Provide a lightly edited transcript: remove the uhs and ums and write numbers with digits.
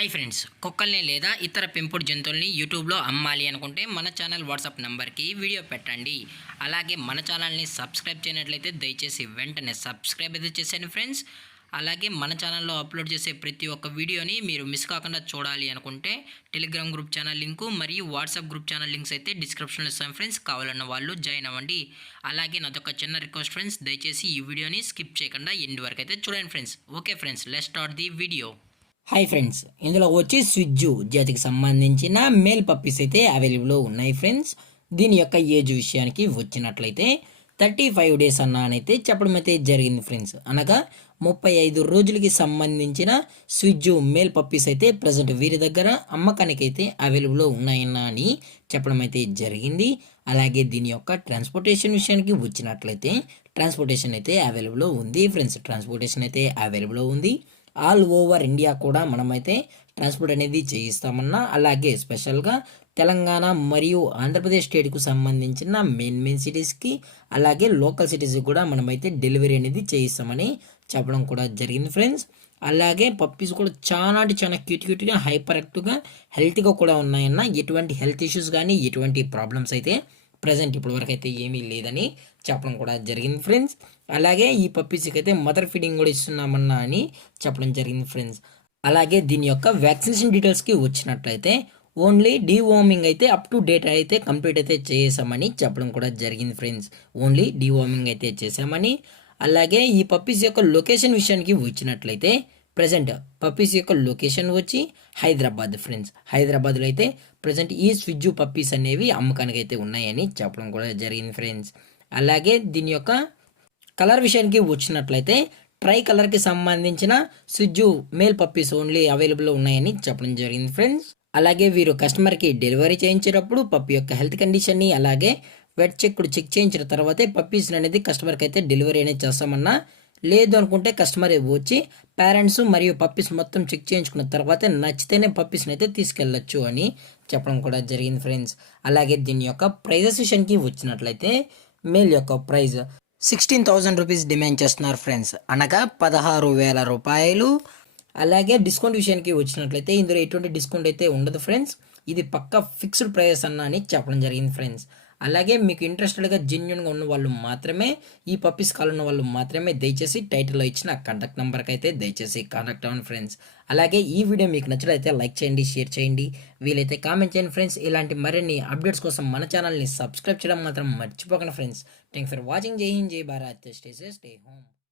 Hi friends, కుక్కల్ని లేదా ఇతర పెంపుడు జంతువుల్ని యూట్యూబ్లో అమ్మాలి అనుకుంటే మన ఛానల్ వాట్సాప్ నెంబర్కి వీడియో పెట్టండి. అలాగే మన ఛానల్ని సబ్స్క్రైబ్ చేయనట్లయితే దయచేసి వెంటనే సబ్స్క్రైబ్ అయితే చేసేయండి ఫ్రెండ్స్. అలాగే మన ఛానల్లో అప్లోడ్ చేసే ప్రతి ఒక్క వీడియోని మీరు మిస్ కాకుండా చూడాలి అనుకుంటే టెలిగ్రామ్ గ్రూప్ ఛానల్ లింకు మరియు వాట్సాప్ గ్రూప్ ఛానల్ లింక్స్ అయితే డిస్క్రిప్షన్లో ఇస్తాను ఫ్రెండ్స్. కావాలన్న వాళ్ళు జాయిన్ అవ్వండి. అలాగే నాదొక చిన్న రిక్వెస్ట్ ఫ్రెండ్స్, దయచేసి ఈ వీడియోని స్కిప్ చేయకుండా ఎండ్ వరకు అయితే చూడండి friends. Okay friends, let's start the video. Hi friends, ఇందులో వచ్చి స్విజ్జు జాతికి సంబంధించిన మేల్ పప్పీస్ అయితే అవైలబుల్లో ఉన్నాయి ఫ్రెండ్స్. దీని యొక్క ఏజ్ విషయానికి వచ్చినట్లయితే 35 డేస్ అన్నానైతే చెప్పడం అయితే జరిగింది ఫ్రెండ్స్. అనగా 35 రోజులకి సంబంధించిన స్విజ్జు మేల్ పప్పీస్ అయితే ప్రజెంట్ వీరి దగ్గర అమ్మకానికి అయితే అవైలబుల్లో ఉన్నాయన్నా అని చెప్పడం అయితే జరిగింది. అలాగే దీని యొక్క ట్రాన్స్పోర్టేషన్ విషయానికి వచ్చినట్లయితే ట్రాన్స్పోర్టేషన్ అయితే అవైలబుల్లో ఉంది ఫ్రెండ్స్. ట్రాన్స్పోర్టేషన్ అయితే అవైలబుల్లో ఉంది. ఆల్ ఓవర్ ఇండియా కూడా మనమైతే ట్రాన్స్పోర్ట్ అనేది చేయిస్తామన్నా, అలాగే స్పెషల్గా తెలంగాణ మరియు ఆంధ్రప్రదేశ్ స్టేట్కు సంబంధించిన మెయిన్ సిటీస్కి అలాగే లోకల్ సిటీస్కి కూడా మనమైతే డెలివరీ అనేది చేయిస్తామని చెప్పడం కూడా జరిగింది ఫ్రెండ్స్. అలాగే పప్పీస్ కూడా చాలా క్యూట్గా హైపర్ యాక్టివ్గా హెల్తీగా కూడా ఉన్నాయన్న. ఎటువంటి హెల్త్ ఇష్యూస్ కానీ ఎటువంటి ప్రాబ్లమ్స్ అయితే ప్రజెంట్ ఇప్పటి వరకు అయితే ఏమీ లేదని చెప్పడం కూడా జరిగింది ఫ్రెండ్స్. అలాగే ఈ పప్పీస్కి అయితే మదర్ ఫీడింగ్ కూడా ఇస్తున్నామన్నా అని చెప్పడం జరిగింది ఫ్రెండ్స్. అలాగే దీని యొక్క వ్యాక్సినేషన్ డీటెయిల్స్కి వచ్చినట్లయితే ఓన్లీ డీవార్మింగ్ అయితే అప్ టు డేట్ అయితే కంప్లీట్ అయితే చేసామని చెప్పడం కూడా జరిగింది ఫ్రెండ్స్. ఓన్లీ డీవార్మింగ్ అయితే చేసామని. అలాగే ఈ పప్పీస్ యొక్క లొకేషన్ విషయానికి వచ్చినట్లయితే ప్రజెంట్ పప్పీస్ యొక్క లొకేషన్ వచ్చి హైదరాబాద్ ఫ్రెండ్స్. హైదరాబాద్లో అయితే ప్రజెంట్ ఈ స్విజ్జు పప్పీస్ అనేవి అమ్మకానికి అయితే ఉన్నాయని చెప్పడం కూడా జరిగింది ఫ్రెండ్స్. అలాగే దీని యొక్క కలర్ విషయానికి వచ్చినట్లయితే ట్రై కలర్కి సంబంధించిన స్విజ్జు మేల్ పప్పీస్ ఓన్లీ అవైలబుల్లో ఉన్నాయని చెప్పడం జరిగింది ఫ్రెండ్స్. అలాగే వీరు కస్టమర్కి డెలివరీ చేయించేటప్పుడు పప్పి యొక్క హెల్త్ కండిషన్ని అలాగే వెట్ చెక్ చేయించిన తర్వాతే పప్పీస్ అనేది కస్టమర్కి అయితే డెలివరీ అనేది చేస్తామన్నా. లేదు అనుకుంటే కస్టమర్ వచ్చి పేరెంట్స్ మరియు పప్పీస్ మొత్తం చెక్ చేయించుకున్న తర్వాత నచ్చితేనే పప్పీస్ని అయితే తీసుకెళ్ళచ్చు అని చెప్పడం కూడా జరిగింది ఫ్రెండ్స్. అలాగే దీని యొక్క ప్రైజెస్ విషయానికి వచ్చినట్లయితే మేల్ యొక్క ప్రైజ్ 16,000 రూపీస్ డిమాండ్ చేస్తున్నారు ఫ్రెండ్స్, అనగా 16,000 రూపాయలు. అలాగే డిస్కౌంట్ విషయానికి వచ్చినట్లయితే ఇందులో ఎటువంటి డిస్కౌంట్ అయితే ఉండదు ఫ్రెండ్స్. ఇది పక్కా ఫిక్స్డ్ ప్రైస్ అన్న అని చెప్పడం జరిగింది ఫ్రెండ్స్. అలాగే మీకు ఇంట్రెస్టెడ్గా జెన్యున్గా ఉన్న వాళ్ళు మాత్రమే, ఈ పప్పీస్ కావాలన్న వాళ్ళు మాత్రమే దయచేసి టైటిల్లో ఇచ్చిన కాంటాక్ట్ నెంబర్కి అయితే దయచేసి కాంటాక్ట్ అవ్వండి ఫ్రెండ్స్. అలాగే ఈ వీడియో మీకు నచ్చినట్లయితే లైక్ చేయండి, షేర్ చేయండి, వీలైతే కామెంట్ చేయండి ఫ్రెండ్స్. ఇలాంటి మరిన్ని అప్డేట్స్ కోసం మన ఛానల్ని సబ్స్క్రైబ్ చేయడం మాత్రం మర్చిపోకండి ఫ్రెండ్స్. Thanks for watching. జై హింద్, జై Bharat, stay safe, stay home.